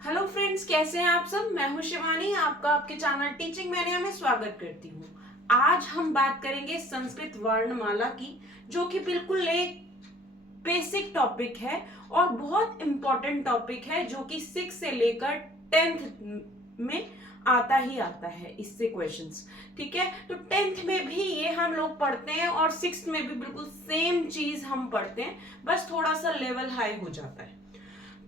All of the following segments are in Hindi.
हेलो फ्रेंड्स, कैसे हैं आप सब। मैं हूं शिवानी, आपका आपके चैनल टीचिंग मैनिया में स्वागत करती हूं। आज हम बात करेंगे संस्कृत वर्णमाला की, जो कि बिल्कुल एक बेसिक टॉपिक है और बहुत इंपॉर्टेंट टॉपिक है, जो कि 6 से लेकर 10th में आता ही आता है इससे क्वेश्चंस। ठीक है, तो 10th में भी ये हम लोग पढ़ते हैं और 6th में भी बिल्कुल सेम चीज हम पढ़ते हैं, बस थोड़ा सा लेवल हाई हो जाता है।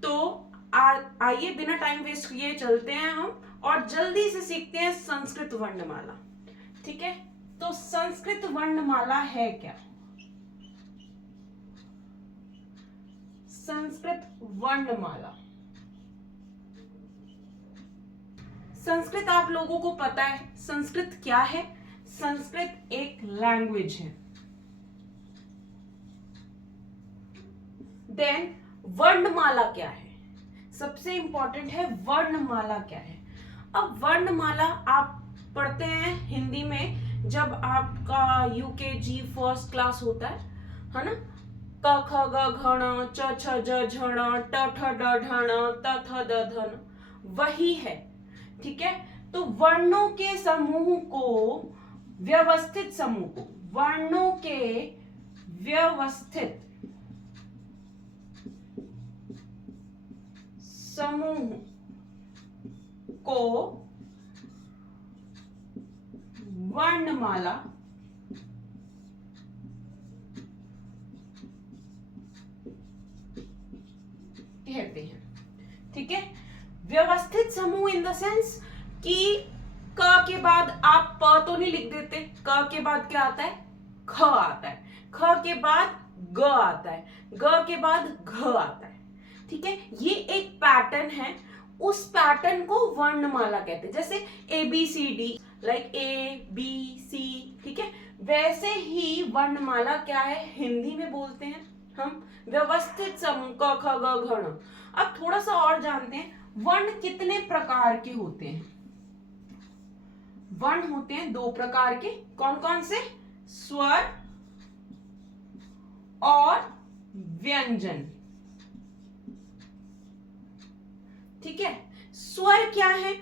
तो आइए बिना टाइम वेस्ट किए चलते हैं हम और जल्दी से सीखते हैं संस्कृत वर्णमाला। ठीक है, तो संस्कृत वर्णमाला है क्या? संस्कृत वर्णमाला, संस्कृत आप लोगों को पता है संस्कृत क्या है। संस्कृत एक लैंग्वेज है। देन वर्णमाला क्या है? सबसे इंपॉर्टेंट है वर्णमाला क्या है। अब वर्णमाला आप पढ़ते हैं हिंदी में जब आपका यूकेजी फर्स्ट क्लास होता है ना। क ख ग घ च छ ज झ ट ठ ड ढ त थ द ध न, वही है। ठीक है, तो वर्णों के समूह को, व्यवस्थित समूह को, वर्णों के व्यवस्थित समूह को वर्णमाला कहते हैं। ठीक है, व्यवस्थित समूह इन द सेंस कि क के बाद आप प तो नहीं लिख देते, क के बाद क्या आता है? ख आता है, ख के बाद ग आता है, ग के बाद घ आता है। ठीक है, ये एक पैटर्न है, उस पैटर्न को वर्णमाला कहते हैं। जैसे A B C D, like A B C, ठीक है, वैसे ही वर्णमाला क्या है हिंदी में बोलते हैं हम, व्यवस्थित समूह क ख ग घ ण। अब थोड़ा सा और जानते हैं, वर्ण कितने प्रकार के होते हैं। वर्ण होते हैं 2 प्रकार के। कौन कौन से? स्वर और व्यंजन। ठीक है, स्वर क्या है?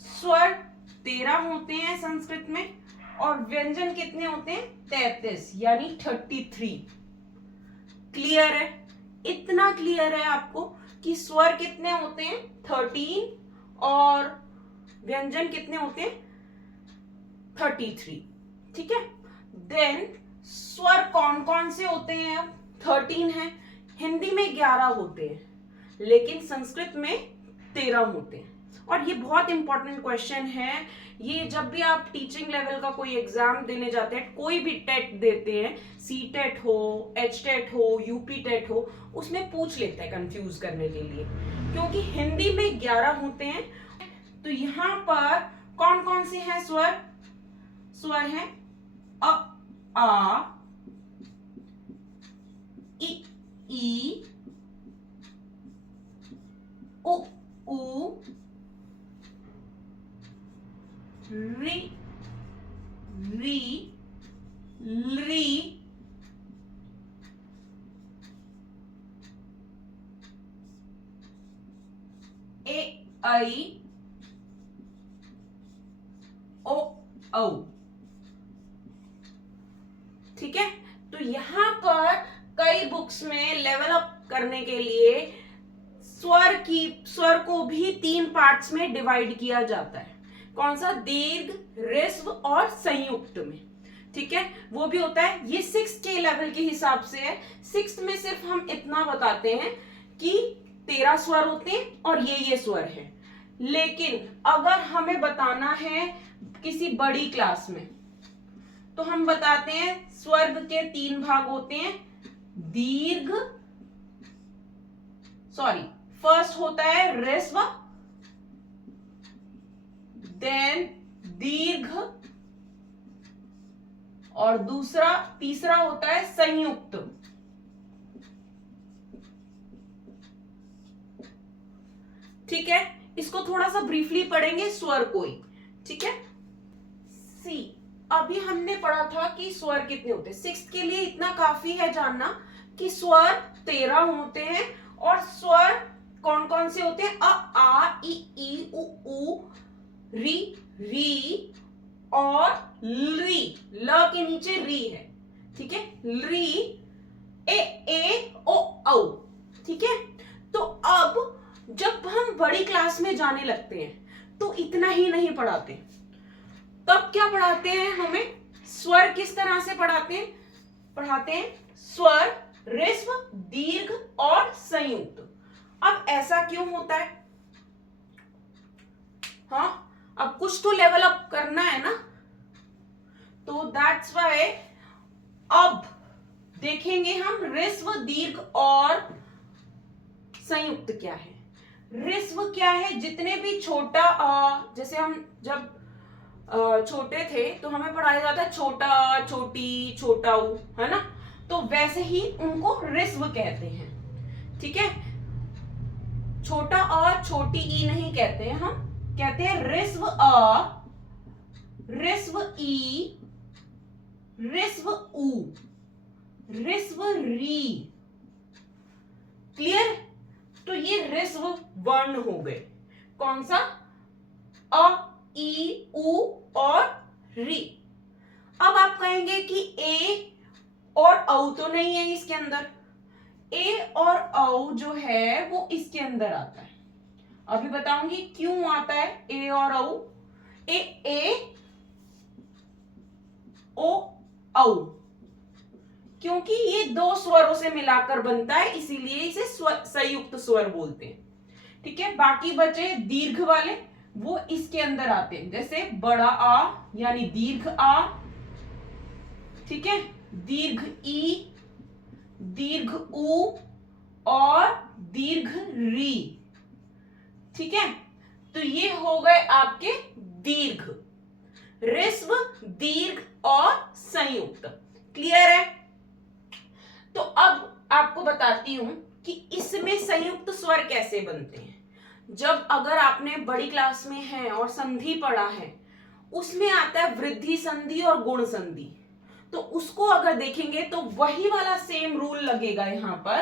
स्वर 13 होते हैं संस्कृत में और व्यंजन कितने होते हैं? 33, यानी 33। क्लियर है? इतना क्लियर है आपको कि स्वर कितने होते हैं? 13 और व्यंजन कितने होते हैं? 33। ठीक है, देन स्वर कौन कौन से होते हैं? अब 13 है, हिंदी में 11 होते हैं, लेकिन संस्कृत में 13 होते हैं। और ये बहुत इंपॉर्टेंट क्वेश्चन है। ये जब भी आप टीचिंग लेवल का कोई एग्जाम देने जाते हैं, कोई भी टेट देते हैं, सी टेट हो, एच टेट हो, यूपी टेट हो, उसमें पूछ लेते हैं कंफ्यूज करने के लिए, क्योंकि हिंदी में 11 होते हैं। तो यहां पर कौन कौन से हैं स्वर? स्वर है अ, आ, इ, ई, उ, ऊ, री, री, ली, ए, आई, ओ, औ। ठीक है, तो यहां पर कई बुक्स में लेवल अप करने के लिए स्वर को भी 3 पार्ट्स में डिवाइड किया जाता है। कौन सा? दीर्घ, ह्रस्व और संयुक्त में। ठीक है, वो भी होता है। ये 6 के लेवल के हिसाब से है। 6 में सिर्फ हम इतना बताते हैं कि 13 स्वर होते हैं और ये स्वर है। लेकिन अगर हमें बताना है किसी बड़ी क्लास में, तो हम बताते हैं स्वर के 3 भाग होते हैं। दीर्घ, सॉरी, फर्स्ट होता है ह्रस्व, देन दीर्घ, और तीसरा होता है संयुक्त। ठीक है, इसको थोड़ा सा ब्रीफली पढ़ेंगे स्वर को ही। ठीक है, सी, अभी हमने पढ़ा था कि स्वर कितने होते हैं। 6 के लिए इतना काफी है जानना कि स्वर 13 होते हैं और स्वर कौन कौन से होते हैं? अ, आ, ई, उ, री, री और री। ल के नीचे री है, ठीक है। री, ए, ओ, औ, ठीक है। तो अब जब हम बड़ी क्लास में जाने लगते हैं तो इतना ही नहीं पढ़ाते, तब क्या पढ़ाते हैं हमें? स्वर किस तरह से पढ़ाते हैं? पढ़ाते हैं स्वर, ह्रस्व, दीर्घ और संयुक्त। अब ऐसा क्यों होता है? हाँ, अब कुछ तो लेवल अप करना है ना, तो दैट्स वाई अब देखेंगे हम ह्रस्व, दीर्घ और संयुक्त क्या है। ह्रस्व क्या है? जितने भी छोटा जैसे हम जब छोटे थे तो हमें पढ़ाया जाता है छोटा, छोटी, छोटा ऊ, है ना? तो वैसे ही उनको ह्रस्व कहते हैं, ठीक है। छोटा अ, छोटी ई नहीं कहते हैं, हम कहते हैं ह्रस्व अ, ह्रस्व ई, ह्रस्व उ, ह्रस्व री। क्लियर? तो ये ह्रस्व वर्ण हो गए। कौन सा? अ, ई, उ और री। अब आप कहेंगे कि ए और औ तो नहीं है इसके अंदर। ए और औ जो है वो इसके अंदर आता है। अभी बताऊंगी क्यों आता है ए और औ। ए, ओ, औ, क्योंकि ये दो स्वरों से मिलाकर बनता है, इसीलिए इसे संयुक्त स्वर बोलते हैं, ठीक है। बाकी बचे दीर्घ वाले, वो इसके अंदर आते हैं, जैसे बड़ा आ यानी दीर्घ आ, ठीक है, दीर्घ ई, दीर्घ उ और दीर्घ री, ठीक है। तो ये हो गए आपके दीर्घ, ह्रस्व, दीर्घ और संयुक्त। क्लियर है? तो अब आपको बताती हूं कि इसमें संयुक्त स्वर कैसे बनते हैं। जब अगर आपने बड़ी क्लास में है और संधि पढ़ा है, उसमें आता है वृद्धि संधि और गुण संधि। तो उसको अगर देखेंगे तो वही वाला सेम रूल लगेगा यहां पर।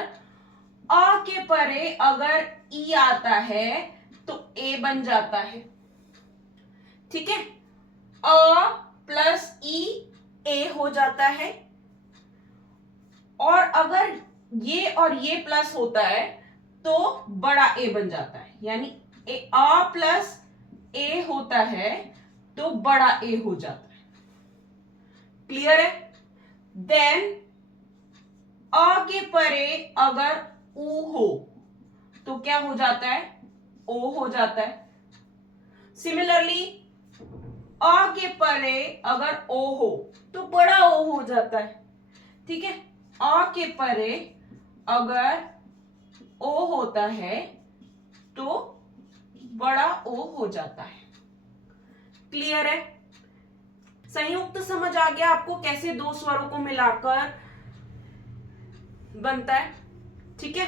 अ के परे अगर ई आता है तो ए बन जाता है, ठीक है। अ प्लस ई ए हो जाता है, और अगर ये और ये प्लस होता है तो बड़ा ए बन जाता है, यानी अ प्लस ए होता है तो बड़ा ए हो जाता है। क्लियर है? देन अ के परे अगर उ हो तो क्या हो जाता है? ओ हो जाता है। सिमिलरली अ के परे अगर ओ हो तो बड़ा ओ हो जाता है, ठीक है। अ के परे अगर ओ होता है तो बड़ा ओ हो जाता है। क्लियर है? संयुक्त समझ आ गया आपको कैसे दो स्वरों को मिलाकर बनता है, ठीक है।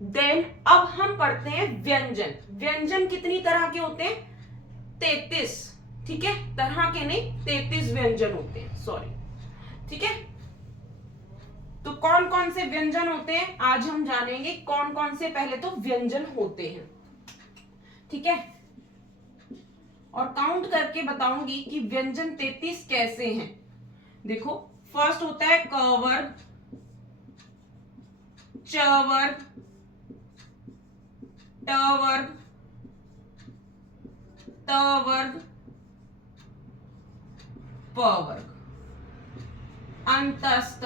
देन अब हम पढ़ते हैं व्यंजन। व्यंजन कितनी तरह के होते हैं? 33, ठीक है। तरह के नहीं, 33 व्यंजन होते हैं, सॉरी, ठीक है। तो कौन कौन से व्यंजन होते हैं आज हम जानेंगे। कौन कौन से पहले तो व्यंजन होते हैं, ठीक है। और काउंट करके बताऊंगी कि व्यंजन 33 कैसे हैं। देखो, फर्स्ट होता है क वर्ग, च वर्ग, ट वर्ग, त वर्ग, प वर्ग, अंतस्थ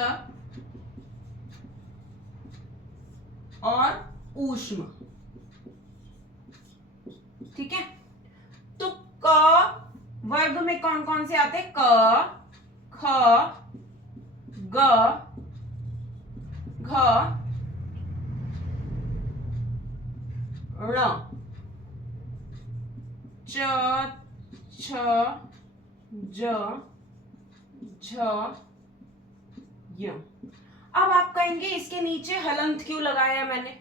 और ऊष्म, ठीक है। तो क वर्ग में कौन कौन से आते हैं? क, ख, ग, घ, ण, च, छ, ज, झ, य। अब आप कहेंगे इसके नीचे हलंत क्यों लगाया मैंने?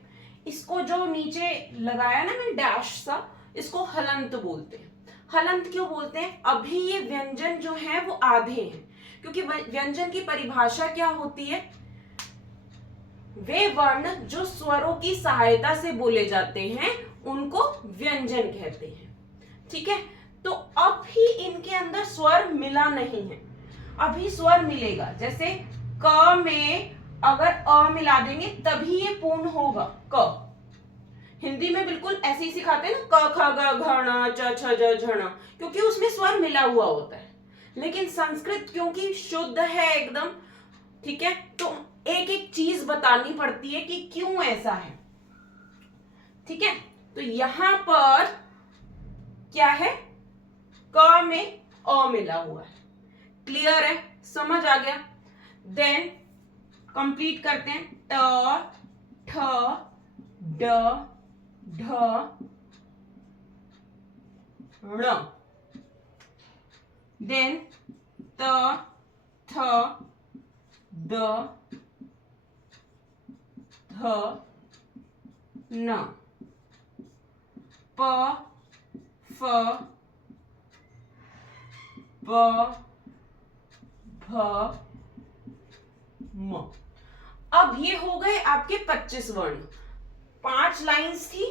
इसको जो नीचे लगाया ना मैंने डैश सा, इसको हलंत बोलते हैं। हलंत क्यों बोलते हैं? अभी ये व्यंजन जो है वो आधे हैं, क्योंकि व्यंजन की परिभाषा क्या होती है? वे वर्ण जो स्वरों की सहायता से बोले जाते हैं उनको व्यंजन कहते हैं। ठीक है, तो अब भी इनके अंदर स्वर मिला नहीं है, अभी स्वर मिलेगा। जैसे क में अगर अ मिला देंगे तभी ये पूर्ण होगा। क हिंदी में बिल्कुल ऐसे ही सिखाते हैं ना, क ख ग घ ण च छ ज झ ण, क्योंकि उसमें स्वर मिला हुआ होता है। लेकिन संस्कृत क्योंकि शुद्ध है एकदम, ठीक है, तो एक एक चीज बतानी पड़ती है कि क्यों ऐसा है। ठीक है, तो यहां पर क्या है, क में अ मिला हुआ है। क्लियर है, समझ आ गया। देन कंप्लीट करते हैं। ट ठ ड ढ ण। देन त थ द ध न। प फ ब भ म। अब ये हो गए आपके 25 वर्ण। 5 लाइंस थी,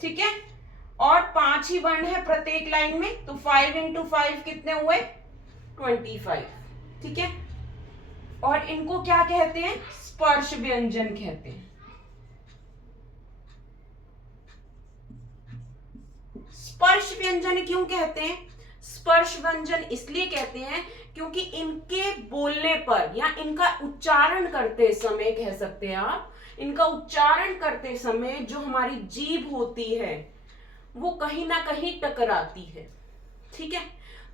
ठीक है, और 5 ही वर्ण है प्रत्येक लाइन में, तो 5 इंटू 5 कितने हुए, 25। ठीक है, और इनको क्या कहते हैं, स्पर्श व्यंजन कहते हैं। स्पर्श व्यंजन क्यों कहते हैं, स्पर्श व्यंजन इसलिए कहते हैं क्योंकि इनके बोलने पर या इनका उच्चारण करते समय, कह सकते हैं आप, इनका उच्चारण करते समय जो हमारी जीभ होती है वो कहीं ना कहीं टकराती है। ठीक है,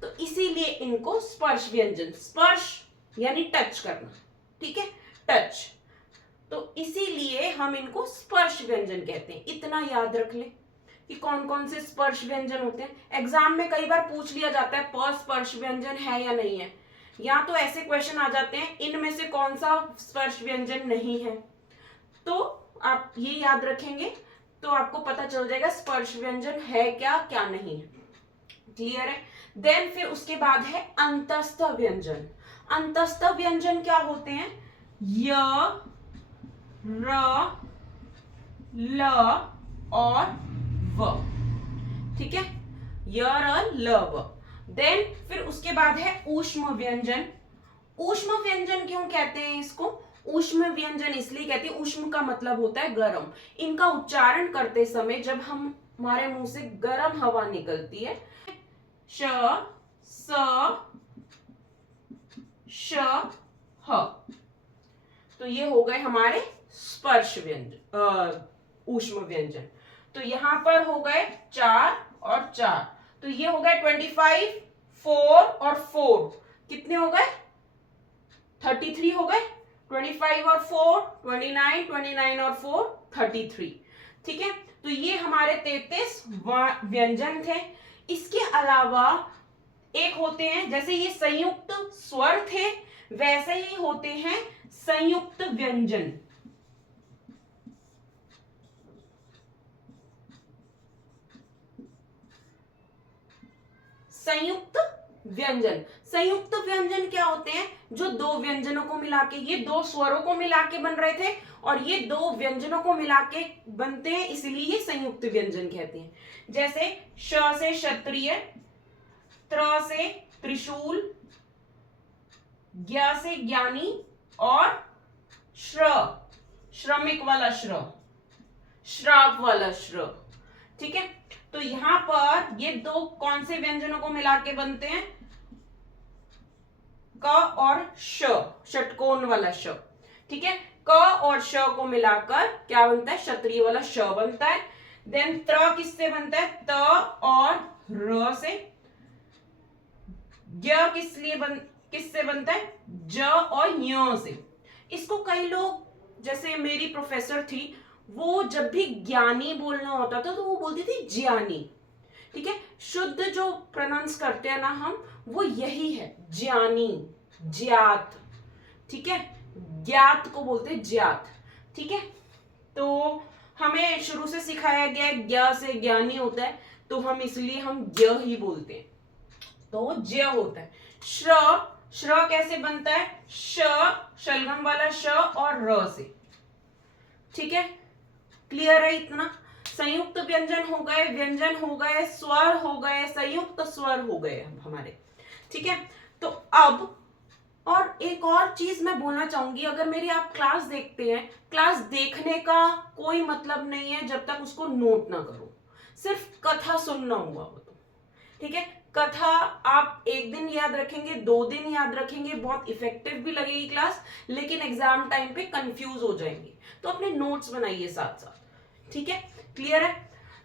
तो इसीलिए इनको स्पर्श व्यंजन, स्पर्श यानी टच करना, ठीक है, टच, तो इसीलिए हम इनको स्पर्श व्यंजन कहते हैं। इतना याद रख ले कि कौन कौन से स्पर्श व्यंजन होते हैं। एग्जाम में कई बार पूछ लिया जाता है प स्पर्श व्यंजन है या नहीं है, या तो ऐसे क्वेश्चन आ जाते हैं इनमें से कौन सा स्पर्श व्यंजन नहीं है, तो आप ये याद रखेंगे तो आपको पता चल जाएगा स्पर्श व्यंजन है क्या क्या नहीं है। क्लियर है। देन फिर उसके बाद है अंतस्थ व्यंजन। अंतस्थ व्यंजन क्या होते हैं, य र ल और व। ठीक है, य र ल व। देन फिर उसके बाद है ऊष्म व्यंजन। ऊष्म व्यंजन क्यों कहते हैं इसको, ऊष्म व्यंजन इसलिए कहते हैं, ऊष्म का मतलब होता है गर्म। इनका उच्चारण करते समय जब हम हमारे मुंह से गर्म हवा निकलती है, श स श ह, तो ये हो गए हमारे स्पर्श व्यंजन, ऊष्म व्यंजन। तो यहां पर हो गए 4 और 4, तो ये हो गए 25, 4 और 4 कितने हो गए, 33 हो गए। 25 और 4 29, 29 और 4 33। ठीक है, तो ये हमारे 33 व्यंजन थे। इसके अलावा एक होते हैं, जैसे ये संयुक्त स्वर थे वैसे ही होते हैं संयुक्त व्यंजन। संयुक्त व्यंजन, संयुक्त व्यंजन क्या होते हैं, जो दो व्यंजनों को मिला के, ये दो स्वरों को मिला के बन रहे थे और ये दो व्यंजनों को मिला के बनते हैं, इसलिए ये संयुक्त व्यंजन कहते हैं। जैसे श से क्षत्रिय, त्र से त्रिशूल, ज्ञ से ज्ञानी और श्र, श्रमिक वाला श्र, श्राप वाला श्र। ठीक है, तो यहां पर ये दो कौन से व्यंजनों को मिला के बनते हैं, क और श, षटकोण वाला श। ठीक है, क और श को मिलाकर क्या बनता है, क्षत्रिय वाला श बनता है। देन त्र किससे बनता है, त और र से। ज्ञ किससे बनता है, ज और ञ से। इसको कई लोग, जैसे मेरी प्रोफेसर थी, वो जब भी ज्ञानी बोलना होता था तो वो बोलती थी ज्ञानी। ठीक है, शुद्ध जो प्रोनाउंस करते हैं ना हम, वो यही है, ज्ञानी, ज्ञात। ठीक है, ज्ञात को बोलते हैं ज्ञात। ठीक है, तो हमें शुरू से सिखाया गया ज्ञ से ज्ञानी होता है, तो हम इसलिए हम ज्ञ ही बोलते हैं, तो ज्ञ होता है। श्र, श्र कैसे बनता है, श, शलगम वाला श और र से। ठीक है, क्लियर है इतना? संयुक्त व्यंजन हो गए, व्यंजन हो गए, स्वर हो गए, संयुक्त स्वर हो गए हमारे, ठीक है। तो अब और एक और चीज मैं बोलना चाहूंगी, अगर मेरी आप क्लास देखते हैं, क्लास देखने का कोई मतलब नहीं है जब तक उसको नोट ना करो, सिर्फ कथा सुनना हुआ वो तो, ठीक है। कथा आप एक दिन याद रखेंगे, 2 दिन याद रखेंगे, बहुत इफेक्टिव भी लगेगी क्लास, लेकिन एग्जाम टाइम पे कंफ्यूज हो जाएंगे, तो अपने नोट्स बनाइए साथ साथ, ठीक है, क्लियर है?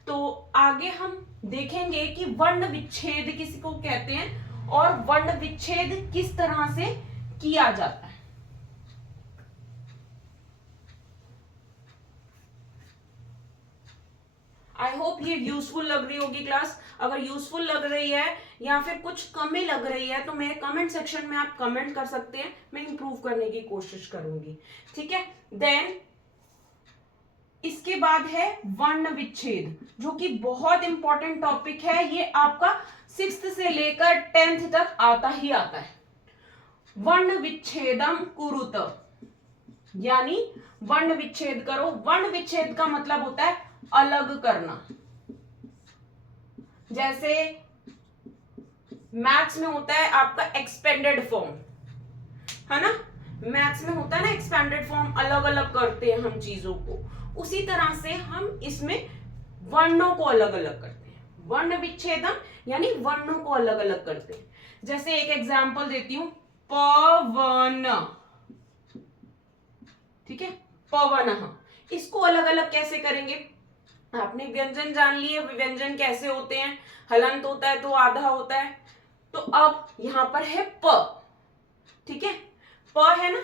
तो आगे हम देखेंगे कि वर्ण विच्छेद किसी को कहते हैं और वर्ण विच्छेद किस तरह से किया जाता है। आई होप ये यूजफुल लग रही होगी क्लास। अगर यूजफुल लग रही है या फिर कुछ कमी लग रही है तो मेरे कमेंट सेक्शन में आप कमेंट कर सकते हैं, मैं इंप्रूव करने की कोशिश करूंगी, ठीक है। देन इसके बाद है वर्ण विच्छेद, जो कि बहुत इंपॉर्टेंट टॉपिक है, ये आपका 6th से लेकर 10th तक आता ही आता है। वर्ण विच्छेदम कुरुत, यानी वर्ण विच्छेद करो। वर्ण विच्छेद का मतलब होता है अलग करना। जैसे मैथ्स में होता है आपका एक्सपेंडेड फॉर्म, है ना, मैथ्स में होता है ना एक्सपेंडेड फॉर्म, अलग अलग करते हैं हम चीजों को, उसी तरह से हम इसमें वर्णों को अलग अलग करते हैं। वर्ण विच्छेदम यानी वर्णों को अलग अलग करते हैं। जैसे एक एग्जांपल देती हूं, पवन, ठीक है, पवन, इसको अलग अलग कैसे करेंगे? आपने व्यंजन जान लिए, व्यंजन कैसे होते हैं, हलंत होता है तो आधा होता है। तो अब यहां पर है प, ठीक है, प है ना,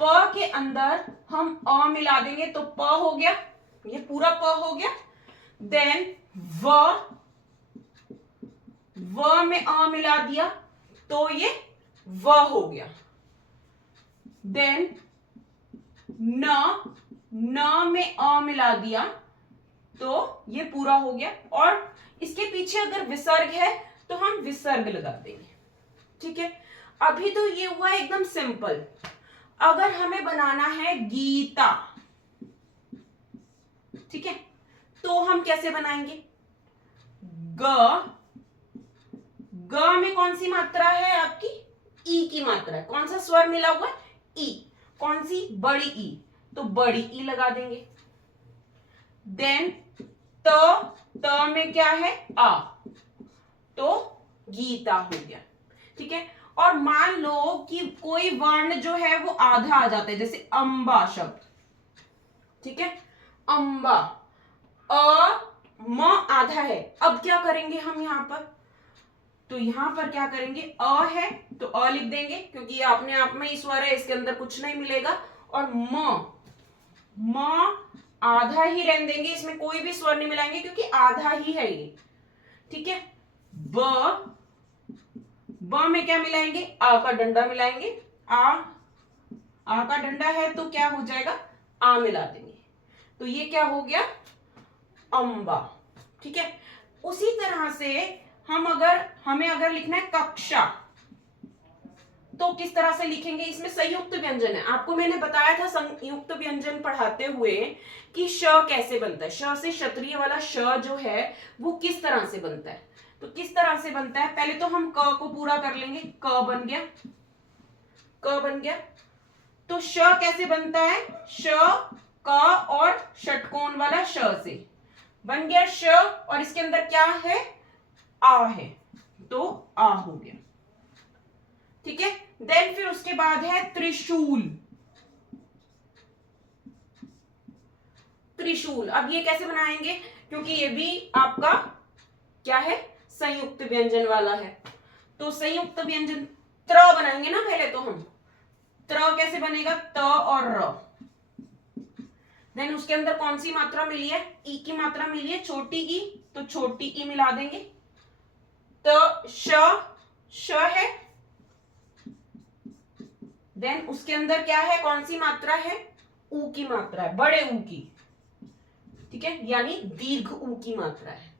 प के अंदर हम अ मिला देंगे तो प हो गया, ये पूरा प हो गया। देन व में अ मिला दिया तो ये व हो गया। देन न में अ मिला दिया तो ये पूरा हो गया। और इसके पीछे अगर विसर्ग है तो हम विसर्ग लगा देंगे, ठीक है। अभी तो ये हुआ एकदम सिंपल। अगर हमें बनाना है गीता, ठीक है, तो हम कैसे बनाएंगे? ग में कौन सी मात्रा है आपकी? ई की मात्रा है। कौन सा स्वर मिला हुआ है? ई। कौन सी? बड़ी ई, तो बड़ी ई लगा देंगे। देन त में क्या है? आ, तो गीता हो गया, ठीक है। और मान लो कि कोई वर्ण जो है वो आधा आ जाता है, जैसे अंबा शब्द, ठीक है, अंबा, म आधा है। अब क्या करेंगे हम यहां पर? तो यहां पर क्या करेंगे? अ है तो अ लिख देंगे, क्योंकि ये अपने आप में ही स्वर है, इसके अंदर कुछ नहीं मिलेगा। और म आधा ही रहने देंगे, इसमें कोई भी स्वर नहीं मिलाएंगे क्योंकि आधा ही है ये, ठीक है। ब में क्या मिलाएंगे? आ का डंडा मिलाएंगे। आ का डंडा है तो क्या हो जाएगा? आ मिला देंगे, तो ये क्या हो गया? अंबा, ठीक है। उसी तरह से हमें अगर लिखना है कक्षा, तो किस तरह से लिखेंगे? इसमें संयुक्त व्यंजन है। आपको मैंने बताया था संयुक्त व्यंजन पढ़ाते हुए कि श कैसे बनता है। श से क्षत्रिय वाला श जो है वो किस तरह से बनता है। तो किस तरह से बनता है, पहले तो हम क को पूरा कर लेंगे। क बन गया, क बन गया। तो श कैसे बनता है? श, क और षटकोण वाला श से बन गया श, और इसके अंदर क्या है? आ है, तो आ हो गया, ठीक है। देन फिर उसके बाद है त्रिशूल। त्रिशूल, अब ये कैसे बनाएंगे? क्योंकि ये भी आपका क्या है? संयुक्त व्यंजन वाला है। तो संयुक्त व्यंजन त्र बनाएंगे ना पहले तो हम। त्र कैसे बनेगा? त और र। देन उसके अंदर कौन सी मात्रा मिली है? ई की मात्रा मिली है, छोटी ई, तो छोटी ई मिला देंगे। तो श है। देन उसके अंदर क्या है? कौन सी मात्रा है? ऊ की मात्रा है, बड़े ऊ की, ठीक है, यानी दीर्घ ऊ की मात्रा है,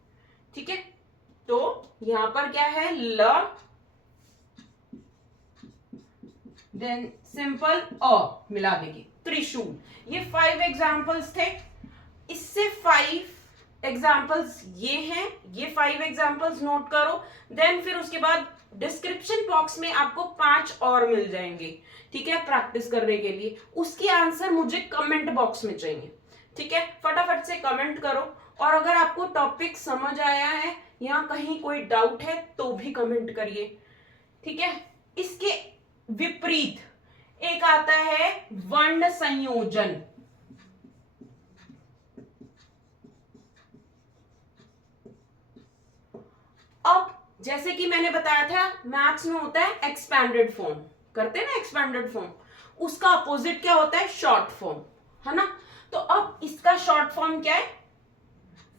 ठीक है। तो यहां पर क्या है? ल, देन सिंपल अ मिला देंगे, त्रिशूल। ये 5 एग्जाम्पल्स थे। इससे 5 एग्जाम्पल्स ये हैं, ये 5 एग्जाम्पल्स नोट करो। देन फिर उसके बाद डिस्क्रिप्शन बॉक्स में आपको 5 और मिल जाएंगे, ठीक है, प्रैक्टिस करने के लिए। उसके आंसर मुझे कमेंट बॉक्स में चाहिए, ठीक है। फटाफट से कमेंट करो। और अगर आपको टॉपिक समझ आया है या कहीं कोई डाउट है तो भी कमेंट करिए, ठीक है। इसके विपरीत एक आता है वर्ण संयोजन। अब जैसे कि मैंने बताया था मैथ्स में होता है एक्सपैंडेड फॉर्म, करते हैं ना एक्सपैंडेड फॉर्म, उसका अपोजिट क्या होता है, शॉर्ट फॉर्म, है ना। तो अब इसका शॉर्ट फॉर्म क्या है,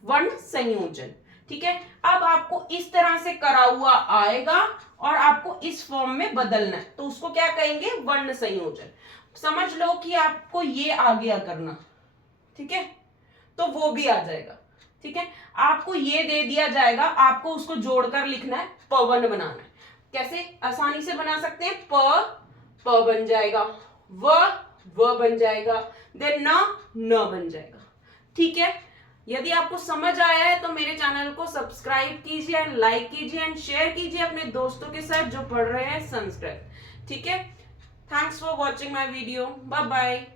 वर्ण संयोजन, ठीक है। अब आपको इस तरह से करा हुआ आएगा और आपको इस फॉर्म में बदलना है, तो उसको क्या कहेंगे, वर्ण संयोजन। समझ लो कि आपको ये आ गया करना, ठीक है, तो वो भी आ जाएगा, ठीक है। आपको ये दे दिया जाएगा, आपको उसको जोड़कर लिखना है, पवन बनाना है। कैसे आसानी से बना सकते हैं, प बन जाएगा, व बन जाएगा, देन न बन जाएगा, ठीक है। यदि आपको समझ आया है तो मेरे चैनल को सब्सक्राइब कीजिए, लाइक कीजिए एंड शेयर कीजिए अपने दोस्तों के साथ जो पढ़ रहे हैं संस्कृत, ठीक है। Thanks for watching my video, bye bye.